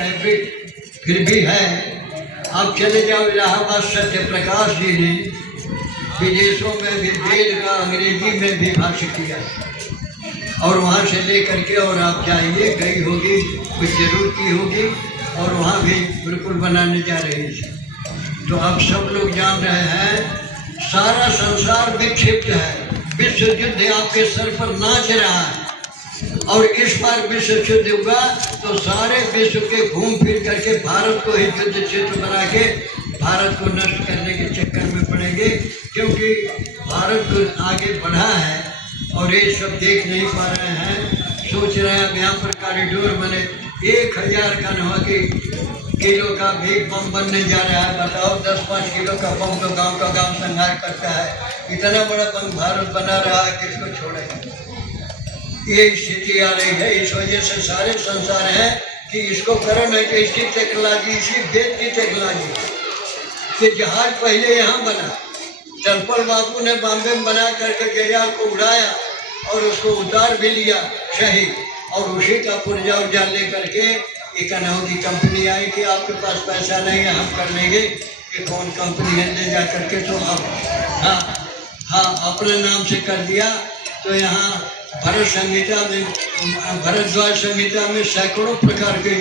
Cabinet फिर भी है। आप चले जाओ इलाहाबाद सत्य प्रकाश जी ने विदेशों में भी वेद का अंग्रेजी में भी भाष्य किया और वहाँ से ले करके और आप जाइए, गई होगी, कुछ जरूर की होगी और वहाँ भी बिल्कुल बनाने जा रहे हैं। तो अब सब लोग जान रहे हैं सारा संसार विक्षिप्त है, विश्व युद्ध आपके सर पर नाच रहा है और इस बार विश्व युद्ध होगा तो सारे विश्व के घूम फिर करके भारत को ही युद्ध क्षेत्र बना के भारत को नष्ट करने के चक्कर में पड़ेंगे, क्योंकि भारत तो आगे बढ़ा है और ये सब देख नहीं पा रहे हैं। सोच रहे हैं अब यहाँ पर कॉरिडोर बने, 1000 किलो का भी बम बनने जा रहा है। बताओ 10-5 किलो का बम तो गांव का गांव संहार करता है। इतना बड़ा बम भारत बना रहा है, किसको छोड़ेगा? ये स्थिति आ रही है। इस वजह से सारे संसार है कि इसको करो नहीं तो इसकी टेक्नोलॉजी, इसी वेद की टेक्नोलॉजी कि जहाज पहले यहाँ बना, चलपल बाबू ने बॉम्बे में बना करके गया को उड़ाया और उसको उतार भी लिया शहीद, और उसी का पुर्जा उर्जा ले करके एक अनाव की कंपनी आई कि आपके पास पैसा नहीं है, हम कर लेंगे। कि कौन कंपनी है, ले जा करके तो आप हाँ अपने नाम से कर दिया। तो यहाँ भरत संहिता में, भरद्वाज संहिता में सैकड़ों प्रकार के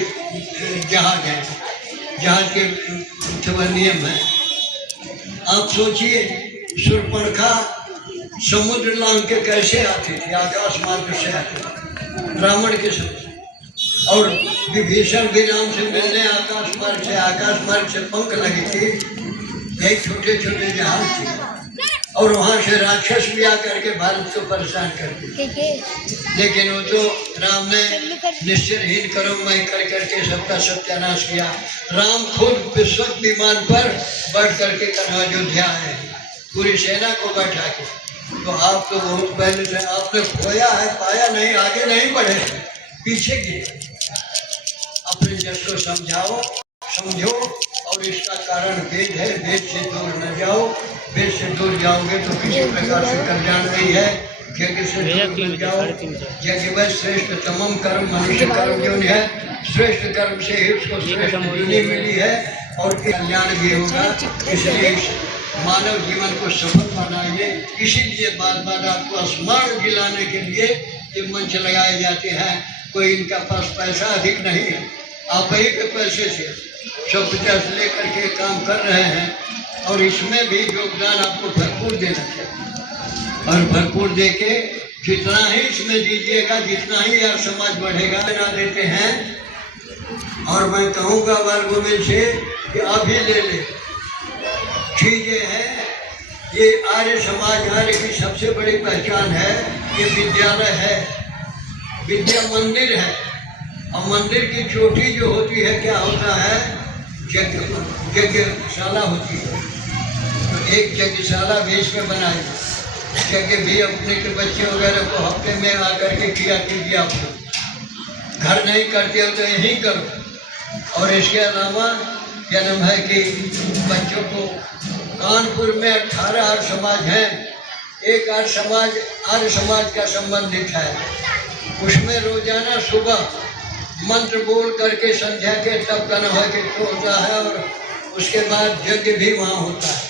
जहाज हैं, जहाज के नियम है। आप सोचिए शूर्पणखा समुद्र लांग के कैसे आती थी, आकाश मार्ग से आती थी रावण के समय, और विभीषण भी राम से मिलने आकाश मार्ग से पंख लगी थी, एक छोटे छोटे जहाज थे और वहाँ से राक्षस भी आकर के भारत को परेशान करते। लेकिन वो तो राम ने निश्चरहीन करो मैं कर करके सबका सत्यानाश किया। राम खुद विश्व विमान पर बैठ करके अयोध्या आए, पूरी सेना को बैठा के। तो आप तो बहुत पहले से आपने खोया है, पाया नहीं, आगे नहीं बढ़े, पीछे गिरे। अपने जस को समझो और इसका कारण वेद है, वेद से दूर न जाओ। वेद से दूर जाओगे तो किसी प्रकार से कल्याण नहीं है। यज्ञ से दूर न जाओ, यज्ञ में श्रेष्ठ तमाम कर्म मनुष्य कर्म जो है, श्रेष्ठ कर्म से ही उसको श्रेष्ठ दुनिया मिली है और कल्याण भी होगा। इसलिए मानव जीवन को सफल बनाइए। इसीलिए बार बार आपको स्मरण दिलाने के लिए ये मंच लगाए जाते हैं। कोई इनका पास पैसा अधिक नहीं है, आप ही के पैसे से 150 लेकर के काम कर रहे हैं और इसमें भी योगदान आपको भरपूर देना चाहिए और भरपूर दे के जितना ही इसमें दीजिएगा, जितना ही यार समाज बढ़ेगा। ना देते हैं और मैं कहूँगा वर्गों से कि आप ही ले ले। चीजें हैं, ये आर्य समाज आर्य की सबसे बड़ी पहचान है। ये विद्यालय है, विद्या मंदिर है और मंदिर की चोटी जो होती है क्या होता है, यज्ञशाला होती है। तो एक यज्ञशाला भी इसमें बनाई, यज्ञ भी अपने के बच्चे वगैरह को हफ्ते में आकर के किया कीजिए। आप लोग घर नहीं करते हो तो यही करो। और इसके अलावा क्या नाम है कि बच्चों को कानपुर में 18 आर्य समाज हैं, एक आर्य समाज का संबंधित है। उसमें रोजाना सुबह मंत्र बोल करके संध्या के तब का नहा के होता है और उसके बाद यज्ञ भी वहाँ होता है।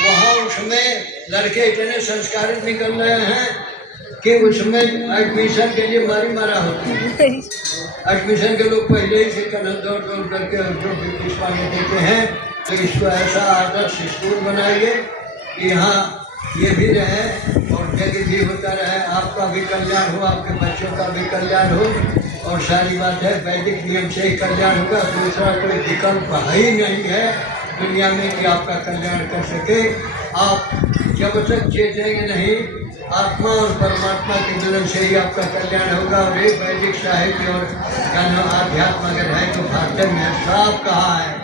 वहाँ उसमें लड़के इतने संस्कारित निकल रहे हैं कि उसमें एडमिशन के लिए मारा होता है। एडमिशन के लोग पहले ही से दौड़ करके जो भी पुष्पांजलि देते हैं। तो इसको ऐसा आदर्श स्कूल बनाइए कि यहाँ ये भी रहे और यज्ञ भी होता रहे, आपका भी कल्याण हो, आपके बच्चों का भी कल्याण हो। और सारी बात है वैदिक नियम से ही कल्याण होगा, दूसरा कोई विकल्प ही नहीं है दुनिया में कि आपका कल्याण कर सके। आप जब तक चेतेंगे नहीं, आत्मा और परमात्मा के मिलन से ही आपका कल्याण होगा। और एक वैदिक साहित्य और आध्यात्म अगर है तो भारत में साफ कहा है,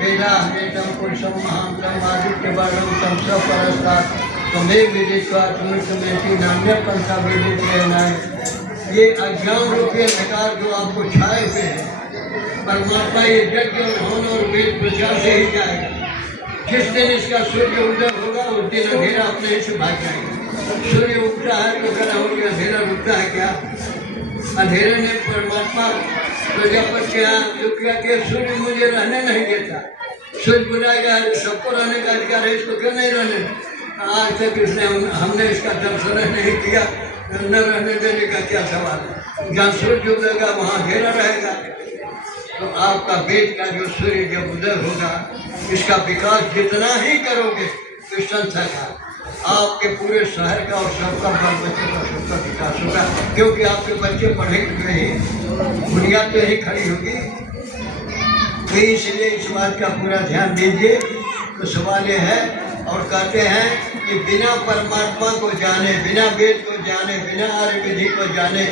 वेदा हमेतम पुरुषम महांतम आदित्य बालम तम सब परस्तात् तुम्हें विदित्वा तुम्हें नान्य पंथा विदित रहना है। ये अज्ञान रूपी अंधकार जो आपको छाए हुए हैं, परमात्मा ये यज्ञ और होन और वेद प्रचार से ही जाएगा। जिस दिन इसका सूर्य उदय होगा उस दिन अंधेरा अपने से भाग जाएगा। सूर्य उगता है तो क्या हो गया, अंधेरा रुकता है क्या? अंधेरे ने परमात्मा प्रजापति जो किया कि सूर्य मुझे रहने नहीं देता, सूर्य बुलाएगा सबको रहने का अधिकार है, इसको क्यों नहीं रहने? आज तक इसने हमने इसका दर्शन नहीं किया, न रहने देने का क्या सवाल है? जहाँ सूर्य उदयगा वहाँ घेरा रहेगा। तो आपका वेद का जो सूर्य जब उदय होगा, इसका विकास जितना ही करोगे इस संस्था का, आपके पूरे शहर का और सबका बाल बच्चों का सबका विकास होगा, क्योंकि आपके बच्चे पढ़े लिखे ही बुनियाद तो ही खड़ी होगी। तो इसलिए इस बात का पूरा ध्यान दीजिए। तो सवाल ये है, और कहते हैं कि बिना परमात्मा को जाने, बिना वेद को जाने, बिना आर्य विधि को जाने,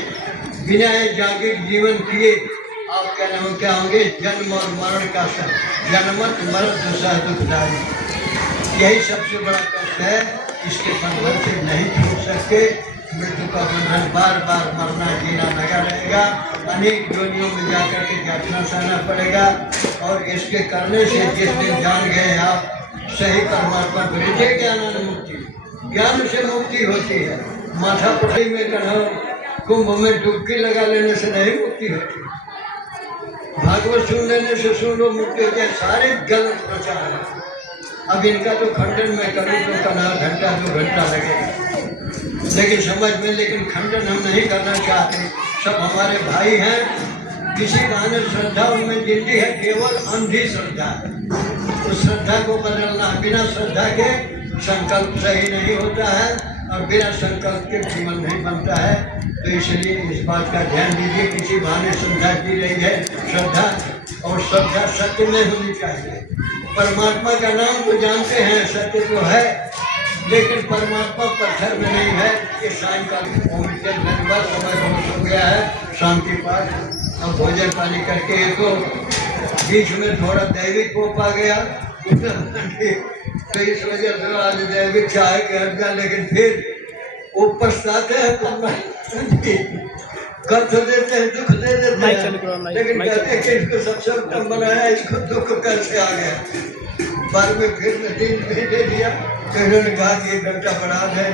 बिना जागृत जीवन किए आप क्या होंगे? जन्म और मरण का सह, जन्मत मरण सह दुखदायी, यही सबसे बड़ा कष्ट है। इसके बंधन से नहीं छूट सकते। मृत्यु का बंधन बार बार मरना जीना लगा रहेगा, अनेक योनियों में जाकर के यातना सहना पड़ेगा। और इसके करने से जिस दिन जान गए आप सही परमात्मा को, ज्ञान मुक्ति, ज्ञान से मुक्ति होती है। माथा पढ़ाई में कढ़ो, कुंभ में डुबकी लगा लेने से नहीं मुक्ति होती। भागवत सुन लेने से सुन लो मुक्ति हो जाए, सारे गलत प्रचार है। अब इनका तो खंडन में करूँ तो कल घंटा 2 घंटा लगेगा, लेकिन समझ में, लेकिन खंडन हम नहीं करना चाहते। सब हमारे भाई हैं, किसी बहाने श्रद्धा उनमें जिंदी है, केवल अंधी श्रद्धा। उस श्रद्धा को बदलना, बिना श्रद्धा के संकल्प सही नहीं होता है, और बिना संकल्प के जीवन नहीं बनता है। तो इसलिए इस बात का ध्यान दीजिए। किसी बहाने श्रद्धा की रही है, श्रद्धा और श्रद्धा सत्य में होनी चाहिए। परमात्मा का नाम तो जानते हैं, सत्य तो है, लेकिन परमात्मा पत्थर में नहीं है। ये सायंकाल धन्यवाद, समय बहुत हो गया है, शांति पाठ। अब भोजन पानी करके तो बीच में थोड़ा दैविक कोप आ गया, तो इस वजह से आज दैविक चाहे कि हट जाए, लेकिन फिर वो पछताते हैं, कर तो देते हैं, दुख दे देते हैं, लेकिन कहते हैं कि इसको सबसे उत्तम बनाया, इसको दुख कैसे आ गया। बाद में फिर दिन दे दिया, तो इन्होंने कहा कि 1 घंटा बढ़ा दें।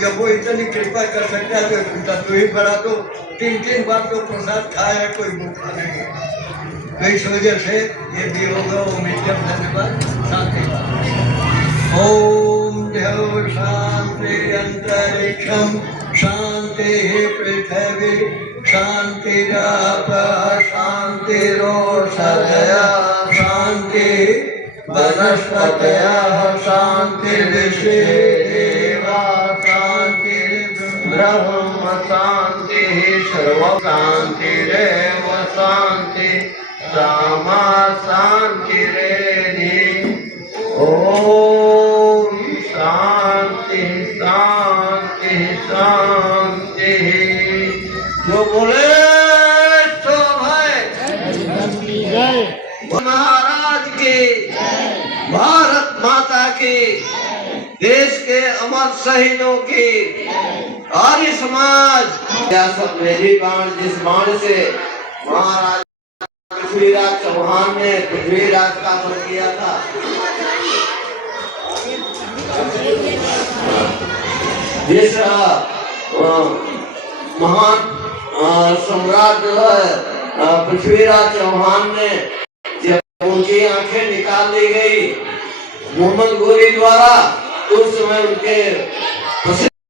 जब वो इतनी कृपा कर सकता है तो 1 घंटा तो ही बढ़ा दो। 3 बार तो प्रसाद खाया, कोई भूखा नहीं है। तो इस वजह से ये भी होगा। धन्यवाद, शांति। ओम देव शांति अंतरिक्षम शांति पृथ्वी शांतिराप शांतिरोषधया शांति वनस्पतयः शांतिर्विश्वेदेवा शांतिर्ब्रह्म शांतिः सर्वं शांतिरेव शांति सामा शांतिरेधि। ओम शांति शांति शांति। जो बोले तो भाई महाराज की, भारत माता की, देश के अमर शहीदों की, आर्य समाज, सब मेरी बाण, जिस बाण से महाराज पृथ्वीराज चौहान ने पृथ्वीराज का वध किया था, जिस महान सम्राट जो है पृथ्वीराज चौहान ने, जब उनकी आंखें निकाल ली गई मोहम्मद गोरी द्वारा, उस समय उनके